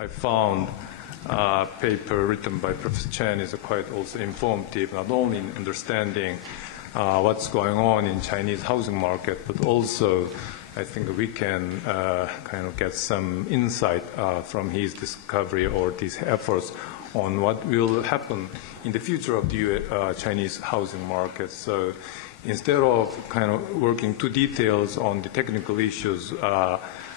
I found a paper written by Professor Chen is quite also informative, not only in understanding what's going on in Chinese housing market, but also I think we can kind of get some insight from his discovery or these efforts on what will happen in the future of the Chinese housing market. So instead of kind of working too details on the technical issues,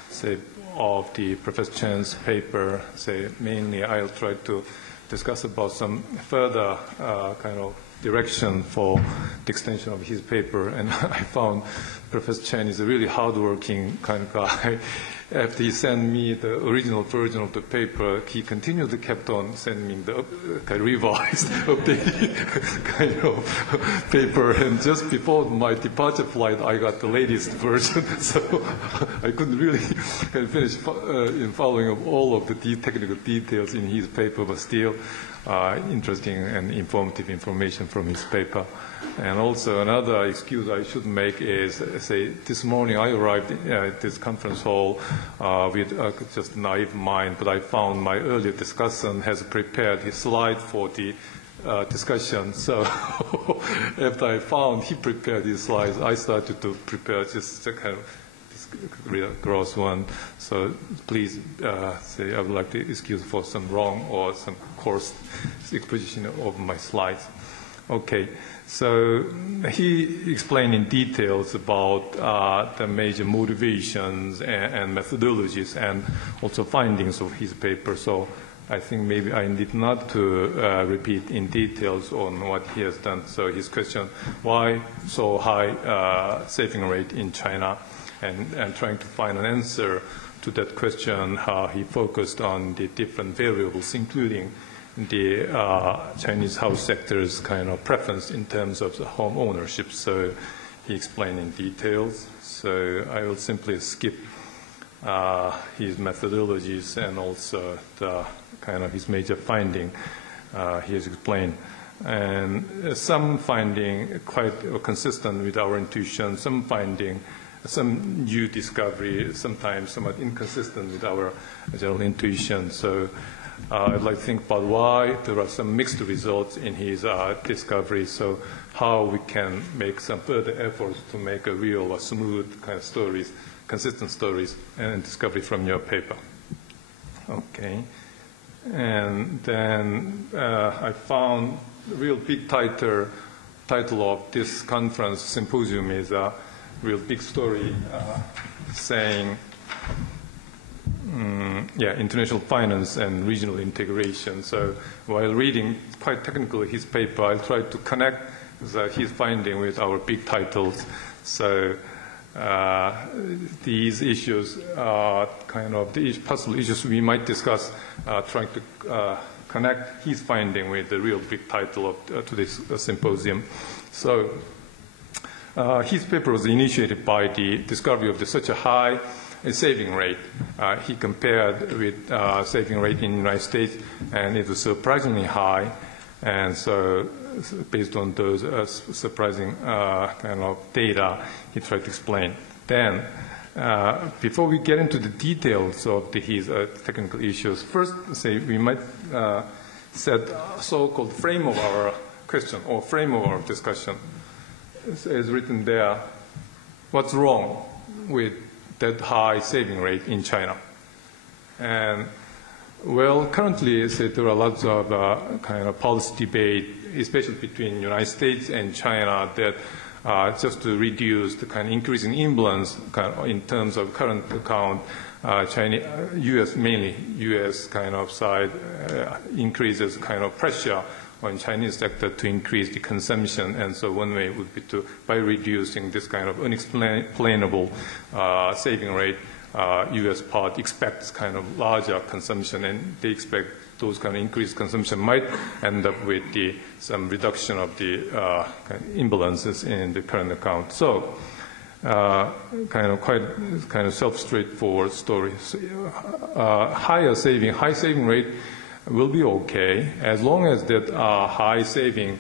say, of the Professor Chen's paper, say, mainly I'll try to discuss about some further kind of direction for the extension of his paper. And I found Professor Chen is a really hardworking kind of guy. After he sent me the original version of the paper, he continually kept on sending me the kind of revised, updated kind of paper. And just before my departure flight, I got the latest version. So I couldn't really kind of finish in following up all of the technical details in his paper, but still interesting and informative information from his paper. And also another excuse I should make is, say, this morning I arrived at this conference hall with just a naive mind, but I found my earlier discussant has prepared his slide for the discussion. So after I found he prepared his slides, I started to prepare just a kind of gross one. So please say I would like to excuse for some wrong or some coarse exposition of my slides. Okay, so he explained in details about the major motivations and methodologies and also findings of his paper. So I think maybe I need not to repeat in details on what he has done. So his question, why so high saving rate in China? And trying to find an answer to that question, he focused on the different variables, including the Chinese house sector's kind of preference in terms of the home ownership. So he explained in details. So I will simply skip his methodologies and also the kind of his major finding he has explained. And some finding quite consistent with our intuition, some finding some new discovery, sometimes somewhat inconsistent with our general intuition. So I'd like to think about why there are some mixed results in his discovery, so how we can make some further efforts to make a real or smooth kind of stories, consistent stories and discovery from your paper. Okay. And then I found the real big title of this conference symposium is a real big story saying international finance and regional integration. So while reading quite technically his paper, I'll try to connect his finding with our big titles. So these issues are kind of the possible issues we might discuss, trying to connect his finding with the real big title of today's symposium. So his paper was initiated by the discovery of such a high saving rate. He compared with saving rate in the United States, and it was surprisingly high. And so based on those surprising kind of data, he tried to explain. Then, before we get into the details of his technical issues, first, say, we might set a so-called frame of our question or frame of our discussion. As written there, what's wrong with that high saving rate in China? And well, currently, say, there are lots of kind of policy debate, especially between the United States and China, that just to reduce the kind of increasing imbalance kind of in terms of current account, U.S. mainly U.S. kind of side increases kind of pressure on Chinese sector to increase the consumption, and so one way would be to by reducing this kind of unexplainable saving rate. U.S. part expects kind of larger consumption, and they expect those kind of increased consumption might end up with some reduction of the kind of imbalances in the current account. So, kind of self-straightforward story. So, high saving rate will be okay as long as that high saving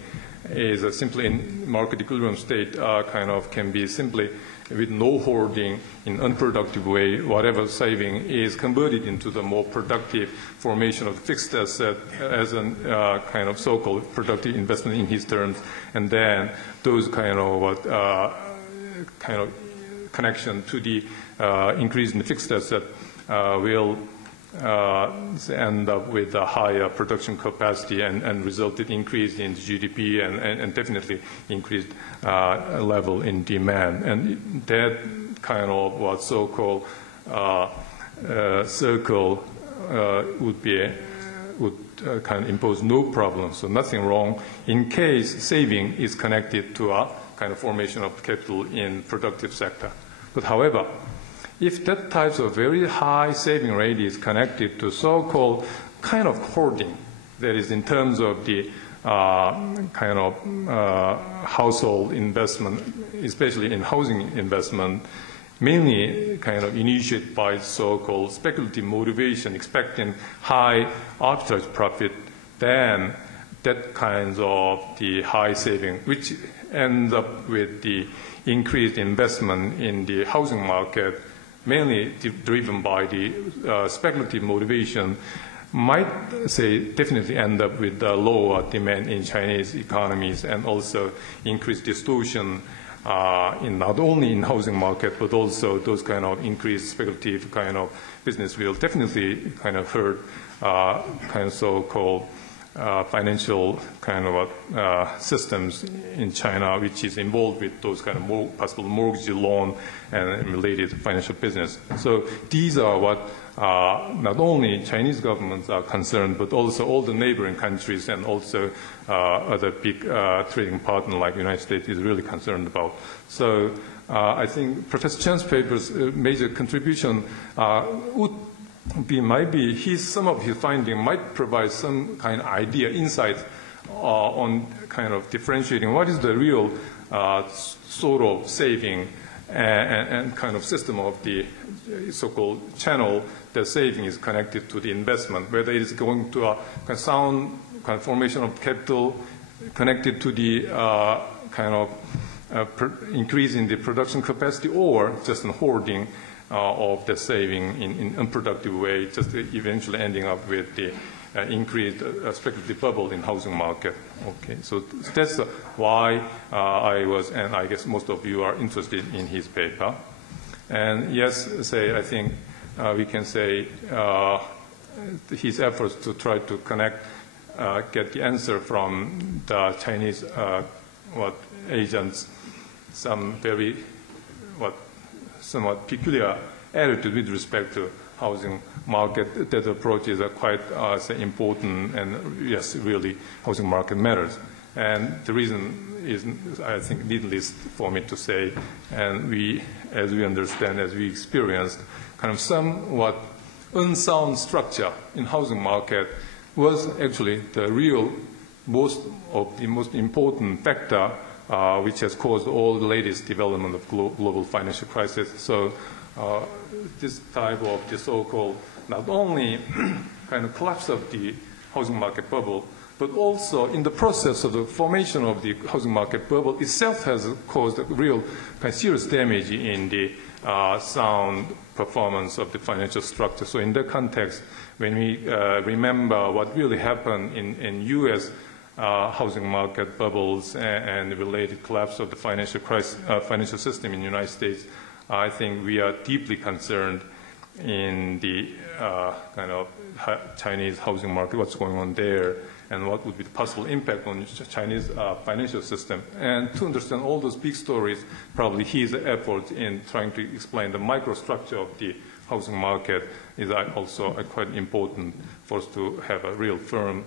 is simply in market equilibrium state kind of can be simply with no hoarding in unproductive way, whatever saving is converted into the more productive formation of fixed asset as a kind of so-called productive investment in his terms, and then those kind of connection to the increase in the fixed asset will end up with a higher production capacity and resulted increase in GDP and definitely increased level in demand. And that kind of what so-called circle would kind of impose no problem. So nothing wrong in case saving is connected to a kind of formation of capital in productive sector. But however, if that type of very high saving rate is connected to so-called kind of hoarding, that is in terms of the kind of household investment, especially in housing investment, mainly kind of initiated by so-called speculative motivation, expecting high arbitrage profit, then that kind of the high saving, which ends up with the increased investment in the housing market, mainly driven by the speculative motivation, might say definitely end up with the lower demand in Chinese economies and also increased distortion in not only in housing market but also those kind of increased speculative kind of business will definitely kind of hurt kind of so-called financial kind of systems in China, which is involved with those kind of possible mortgage loan and related financial business. So these are what not only Chinese governments are concerned, but also all the neighboring countries and also other big trading partner like the United States is really concerned about. So I think Professor Chen's paper's major contribution might be some of his findings might provide some kind of idea, insight on kind of differentiating what is the real sort of saving and kind of system of the so-called channel that saving is connected to the investment, whether it is going to a sound kind of formation of capital connected to the kind of increase in the production capacity or just in hoarding of the saving in unproductive way, just eventually ending up with the increased speculative bubble in housing market. Okay, so that's why I was, and I guess most of you are interested in his paper. And yes, I think we can say his efforts to try to connect, get the answer from the Chinese agents, some very somewhat peculiar attitude with respect to housing market. That approach is quite important, and yes, really, housing market matters. And the reason is, I think, needless for me to say, and we, as we understand, as we experienced, kind of somewhat unsound structure in housing market was actually the most important factor which has caused all the latest development of global financial crisis. So this type of the so-called not only kind of collapse of the housing market bubble, but also in the process of the formation of the housing market bubble itself has caused a real kind of serious damage in the sound performance of the financial structure. So in that context, when we remember what really happened in U.S. Housing market bubbles and the related collapse of the financial system in the United States, I think we are deeply concerned in the kind of Chinese housing market, what's going on there, and what would be the possible impact on the Chinese financial system. And to understand all those big stories, probably his effort in trying to explain the microstructure of the housing market is also quite important for us to have a real firm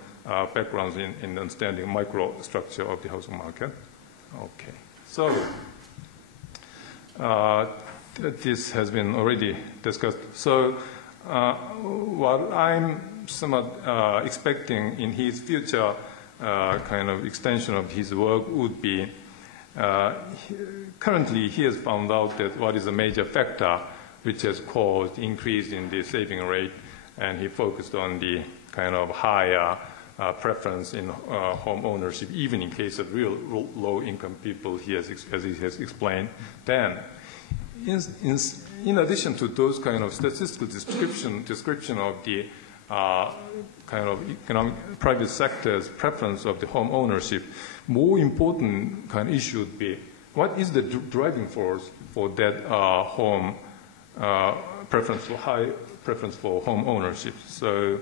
backgrounds in understanding microstructure of the housing market. Okay, so this has been already discussed. So what I'm somewhat expecting in his future kind of extension of his work would be, currently he has found out that what is a major factor which has caused increase in the saving rate, and he focused on the kind of higher preference in home ownership, even in case of real low-income people, as he has explained. Then, in addition to those kind of statistical description of the kind of economic private sector's preference of the home ownership, more important kind of issue would be what is the driving force for that home preference for high preference for home ownership. So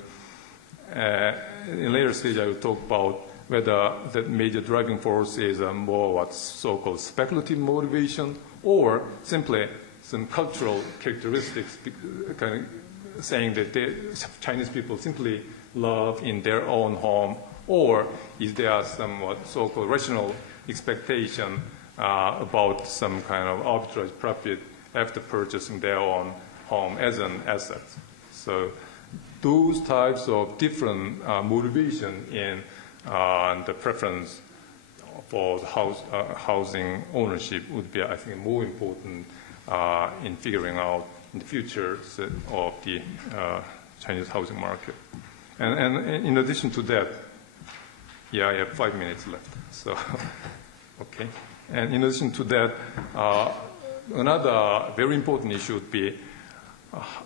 in later stage, I will talk about whether that major driving force is more what's so-called speculative motivation or simply some cultural characteristics, kind of saying that Chinese people simply love in their own home, or is there some what so-called rational expectation about some kind of arbitrage profit after purchasing their own home as an asset. So those types of different motivation in the preference for the housing ownership would be, I think, more important in figuring out in the future of the Chinese housing market. And in addition to that, yeah, I have 5 minutes left. So, okay. And in addition to that, another very important issue would be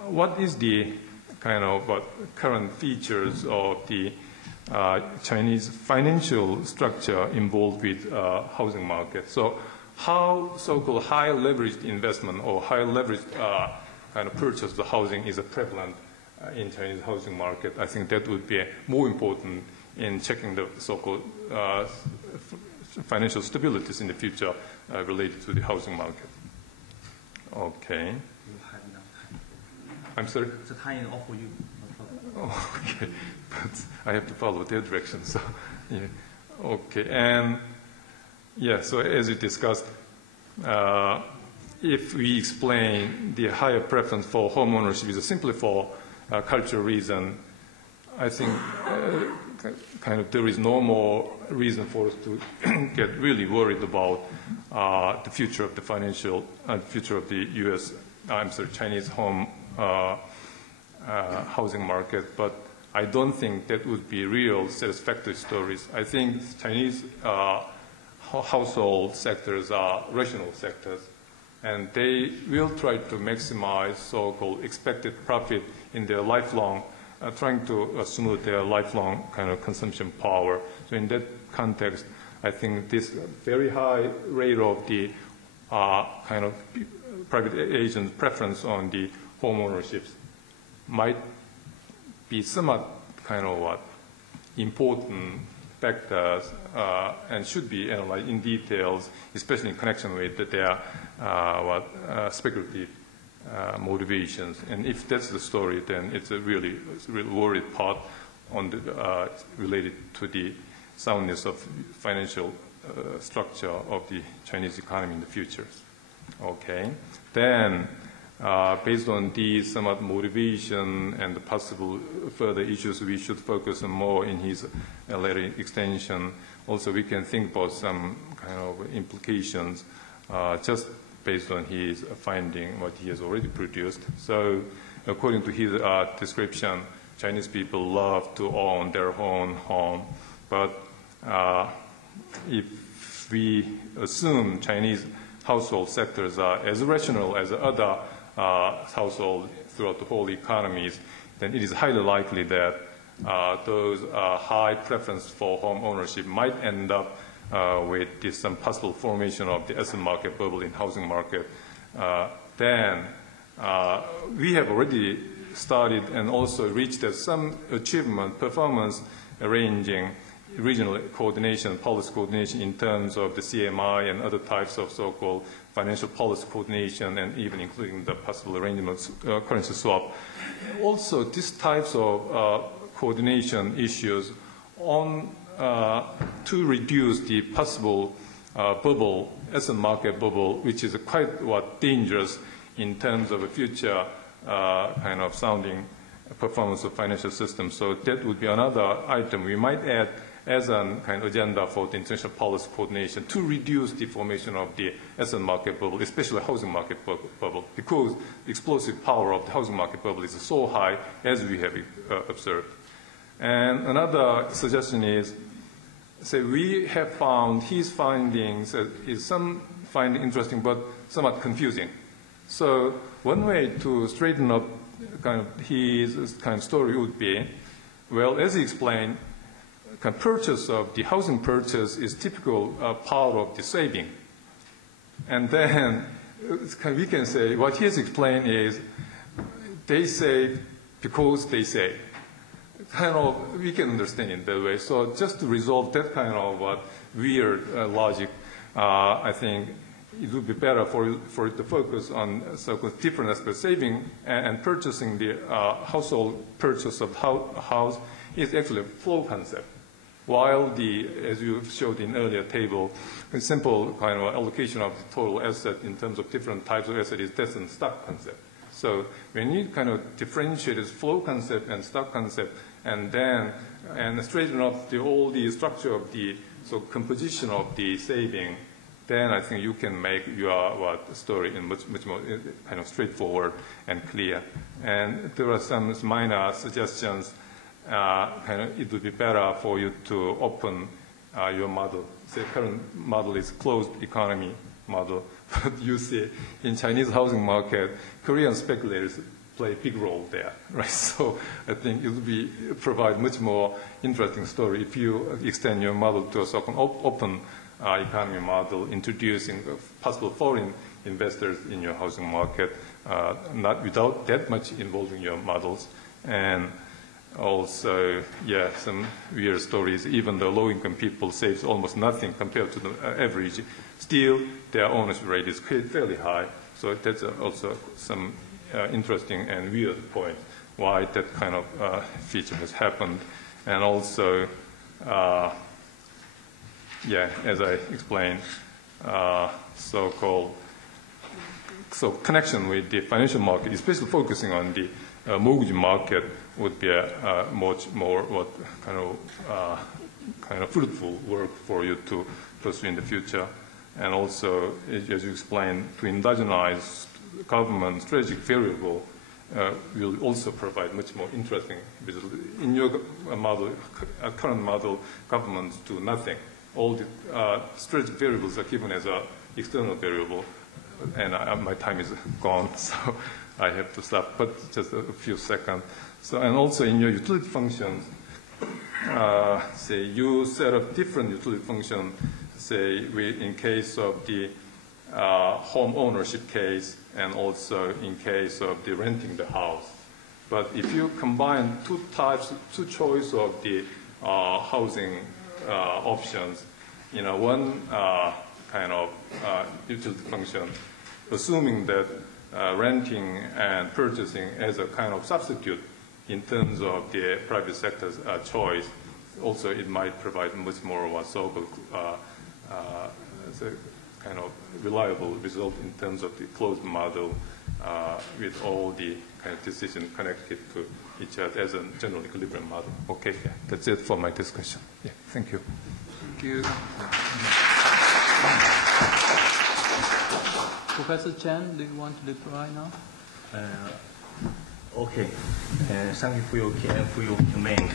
what is the kind of current features of the Chinese financial structure involved with housing market. So how so-called high leveraged investment or high leveraged kind of purchase of the housing is prevalent in Chinese housing market. I think that would be more important in checking the so-called financial stabilities in the future related to the housing market. Okay. You have enough time. I'm sorry? The time is all for you. Oh, okay. But I have to follow their direction. So, yeah. Okay. And, yeah, so as we discussed, if we explain the higher preference for home ownership is simply for cultural reason, I think kind of there is no more reason for us to get really worried about the future of the future of the Chinese home housing market. But I don't think that would be real satisfactory stories. I think Chinese household sectors are rational sectors, and they will try to maximize so-called expected profit in their lifelong, trying to smooth their lifelong kind of consumption power. So in that context, I think this very high rate of the kind of private agents' preference on the home ownerships might be somewhat kind of important factors and should be analyzed in details, especially in connection with their speculative motivations. And if that's the story, then it's a really worried part on the, related to the soundness of financial structure of the Chinese economy in the future. Okay. Then, based on these somewhat motivation and the possible further issues, we should focus on more in his later extension. Also, we can think about some kind of implications just based on his finding, what he has already produced. So, according to his description, Chinese people love to own their own home. But if we assume Chinese household sectors are as rational as other households throughout the whole economies, then it is highly likely that those high preference for home ownership might end up with some possible formation of the asset market bubble in housing market. Then we have already started and also reached some achievement, performance ranging regional coordination, policy coordination in terms of the CMI and other types of so-called financial policy coordination, and even including the possible arrangements, currency swap. Also, these types of coordination issues on to reduce the possible bubble, asset market bubble, which is quite dangerous in terms of a future kind of sounding performance of financial system. So that would be another item we might add as a kind of agenda for the international policy coordination to reduce the formation of the asset market bubble, especially housing market bubble, because the explosive power of the housing market bubble is so high as we have observed. And another suggestion is, say we have found his findings is some finding interesting but somewhat confusing. So one way to straighten up kind of his kind of story would be, well, as he explained, kind of purchase of the housing purchase is typical part of the saving. And then we can say what he has explained is they save because they save. Kind of, we can understand it that way. So just to resolve that kind of weird logic, I think it would be better for it to focus on so-called different aspects. Saving and purchasing the household purchase of house is actually a flow concept. While as you showed in earlier table, a simple kind of allocation of the total asset in terms of different types of asset is that's a stock concept. So when you kind of differentiate this flow concept and stock concept, and then straighten up all the structure of the composition of the saving, then I think you can make your story in much more kind of straightforward and clear. And there are some minor suggestions. It would be better for you to open your model. Say current model is closed economy model, but you see in Chinese housing market, Korean speculators play a big role there, right? So I think it would provide much more interesting story if you extend your model to a sort of open economy model, introducing possible foreign investors in your housing market, not without that much involving your models. And also, some weird stories. Even the low-income people save almost nothing compared to the average. Still, their ownership rate is fairly high. So that's also some interesting and weird point why that kind of feature has happened. And also, as I explained, connection with the financial market, especially focusing on the mortgage market, would be a much more kind of fruitful work for you to pursue in the future. And also, as you explained, to endogenize government strategic variable will also provide much more interesting business. In your model, current model, governments do nothing. All the strategic variables are given as an external variable, and my time is gone, so I have to stop, but just a few seconds. So, and also in your utility functions, say you set up different utility functions, say in case of the home ownership case and also in case of the renting the house. But if you combine two choice of the housing options, one kind of utility function, assuming that renting and purchasing as a kind of substitute in terms of the private sector's choice, also it might provide much more of a so-called kind of reliable result in terms of the closed model with all the kind of decision connected to each other as a general equilibrium model. Okay, that's it for my discussion. Yeah, thank you. Thank you. Professor Chen, do you want to reply now? Okay. Thank you for your comment.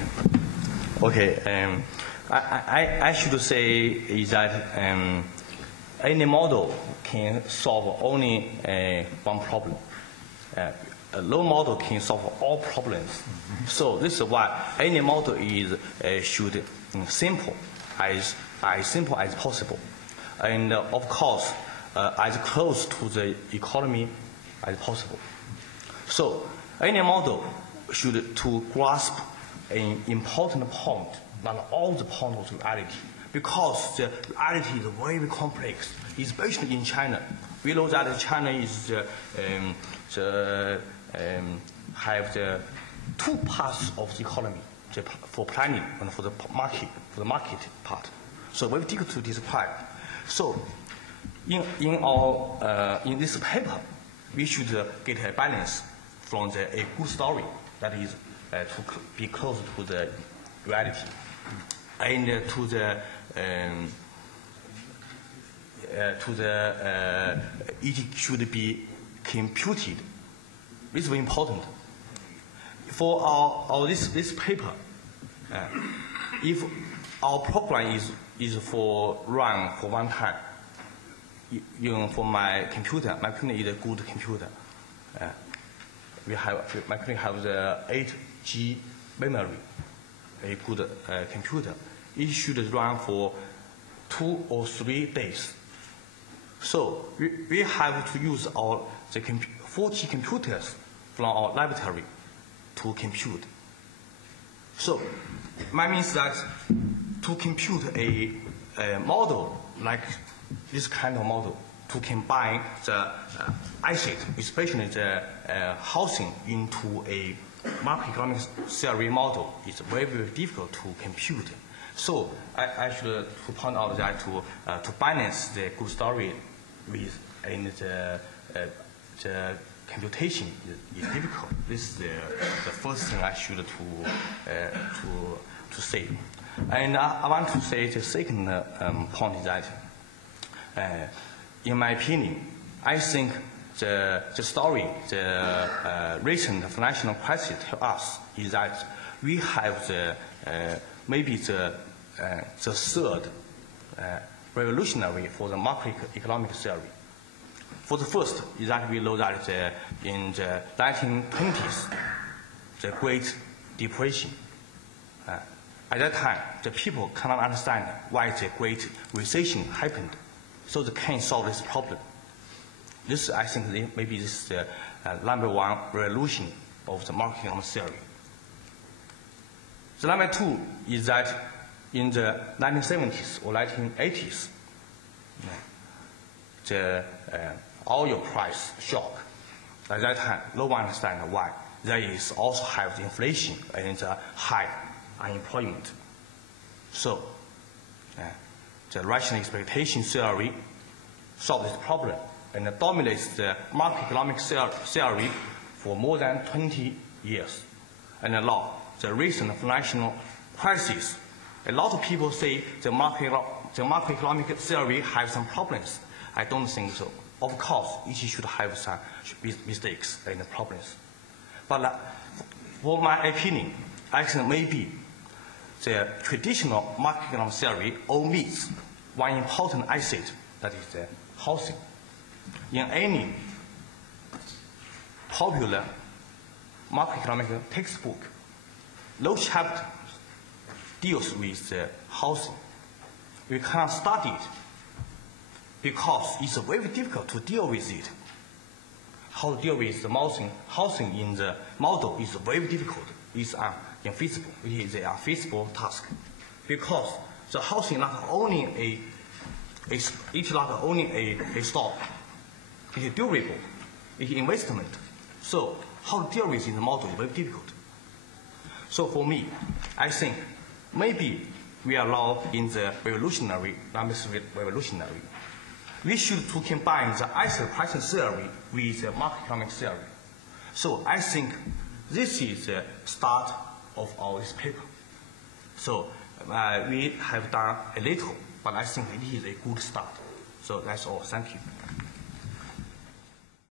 Okay. I should say is that any model can solve only one problem. A low model can solve all problems. Mm-hmm. So this is why any model is should simple as possible, and of course as close to the economy as possible. So any model should to grasp an important point, not all the points of reality, because the reality is very complex, especially in China. We know that China is have the two parts of the economy, for planning and for the market part. So very difficult to describe. So in this paper, we should get a balance from a good story that is to be close to the reality, and it should be computed. This is very important. For this paper, If our program is for run for one time, even for my computer is a good computer. My computer has the 8G memory, a good computer. It should run for 2 or 3 days. So we have to use the 4G computers from our laboratory to compute. So that means that to compute a model like this kind of model, to combine the asset, especially the housing, into a macroeconomic theory model is very, very difficult to compute. So I should point out that to balance the good story with the computation is difficult. This is the first thing I should to say. And I want to say the second point is that, in my opinion, I think the story, the recent financial crisis to us is that we have maybe the third revolutionary for the macroeconomic theory. For the first is that we know that in the 1920s, the Great Depression. At that time, the people cannot understand why the Great Recession happened, so they can't solve this problem. This, I think, maybe this is the number one revolution of the macroeconomic theory. The number two is that in the 1970s or 1980s, the oil price shock. At that time, no one understands why. There is also have the inflation and the high unemployment. So, the rational expectation theory solves this problem and dominates the macroeconomic theory for more than 20 years. And now, the recent financial crisis, a lot of people say the macroeconomic theory has some problems. I don't think so. Of course, it should have some mistakes and problems. But for my opinion, I think maybe the traditional macroeconomic theory omits one important asset, that is the housing. In any popular macroeconomic textbook, no chapter deals with the housing. We cannot study it because it's very difficult to deal with it. How to deal with the housing in the model is very difficult. It's infeasible. It is an unfeasible task because the housing not only it's not only a stock. It is durable. It is investment. So how to deal with it in the model is very difficult. So for me, I think maybe we are now in the revolutionary, number three revolutionary. We should to combine the asset pricing theory with the macroeconomic theory. So I think this is the start of our this paper. So we have done a little, but I think it is a good start. So that's all. Thank you.